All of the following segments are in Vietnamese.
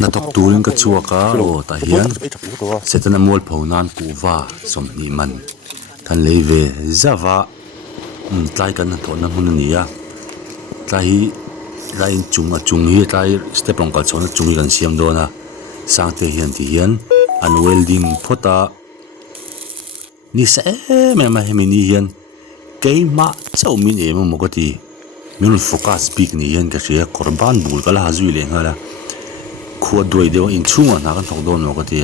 na tok turin ka chuaka o ta hian setana mol phonan kuwa somni man kan leive zawa tlai kan thona mun ania tlai lain chung hi tlai step long kal chona chung kan siam dona sangte hian ti hian an welding phota ni se me ma hemini hian keima chaumin emo mogati min focus speak ni hian ka ria korban bul kala hazui le ngala khuwa doi deu in chunga na kan thok don mogati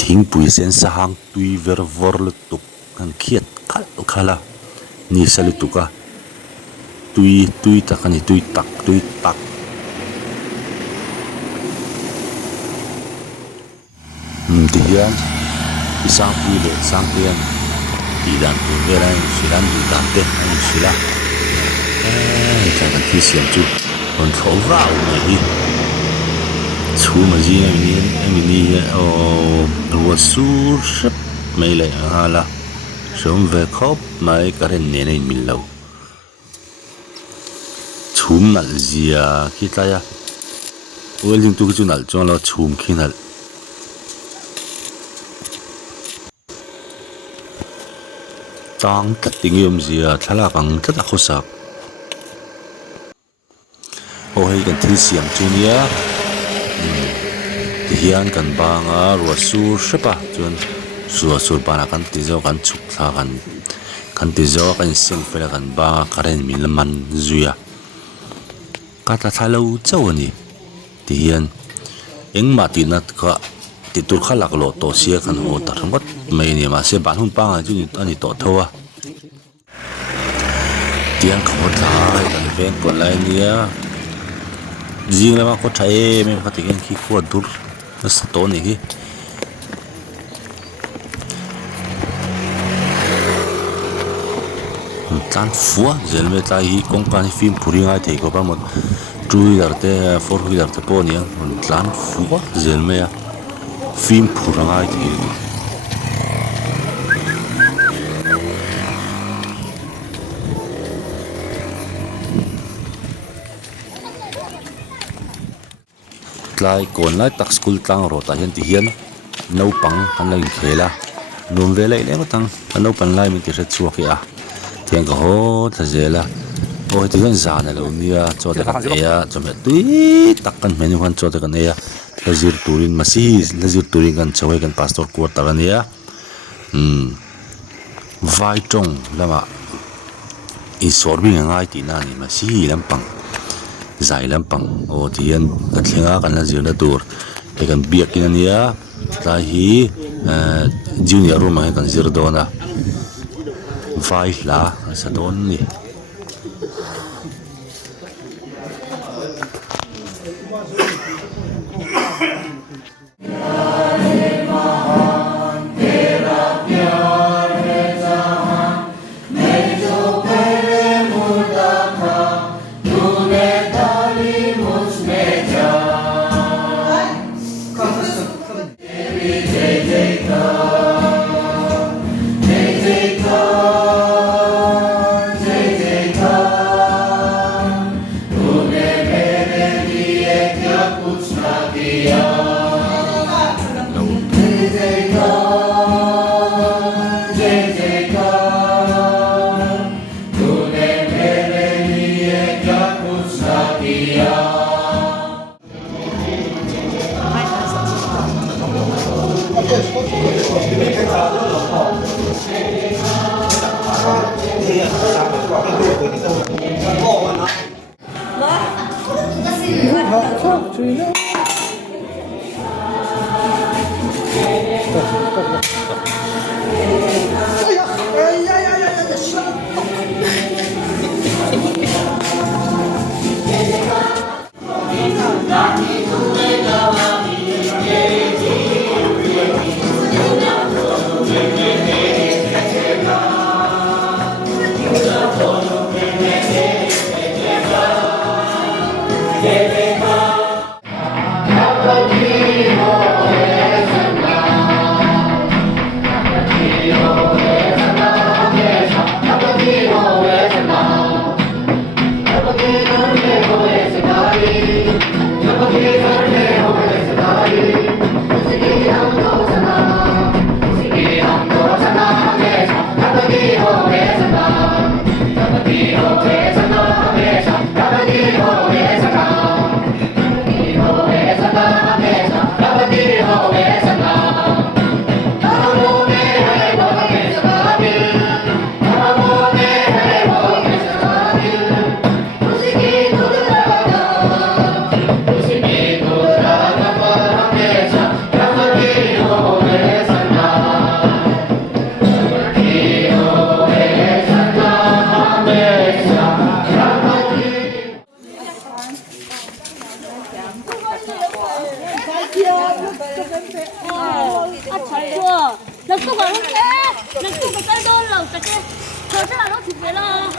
thing pui sen sahang tui ver vorl tuk kan khiat khal khala ni sali tuka tui takani tui tak diyan isang pili sang tiyan tidan vera silan tidan te ang sila jangan tisian tu on thova umahi chuma ji amini o wasur shap mai lai ala som ve khop mai karen ne nei millo chum nal zia kitaya welding tu chu nal chon lo chum khinal tang tat tingium zia thala kang tat a khosak o hei kan thil siam chunia hian kan banga ruasur shepa chuan sur bana kan tizo kan chuk thla kan tizo kan sing fela kan ba karen min man zuya kata thalo chawani ti hian engma ti nat ka ti tur khalak lo to sia kan ho tar ngot mai ni ma se ban hun pa chu ni ani to thowa tiang kho tha kan ven kon lai nia jing la ma ko thai me ka ti gen ki ko dur na sa to ni hi tan fuwa zelme ta hi kong kan film puringa thei ko ba mo two wheeler te four wheeler te po ni tan fuwa zelme ya film puranga thei tlai kon lai tak school tang ro ta hian ti hian no pang kan lai khela lum ve lai le tang no pan lai mi ti re chuak ya tiang ko ho tha zela o ti gan zan lo nia cho de ka ya cho me tui tak kan menu han cho de kan ya lazir turin masi lazir turin kan chawai kan pastor ko tarania vai tong lama in sorbing ngai ti na ni masi lampang zai lampang o tian atlenga kan la zirna tur e kan biak in ania ta hi junior room ma kan zir dona vai la sa don ni 잘 좋아. 약속 안 할게. 약속 빨리 넣으려고 어떡해. 저질 안 넣어도 되나?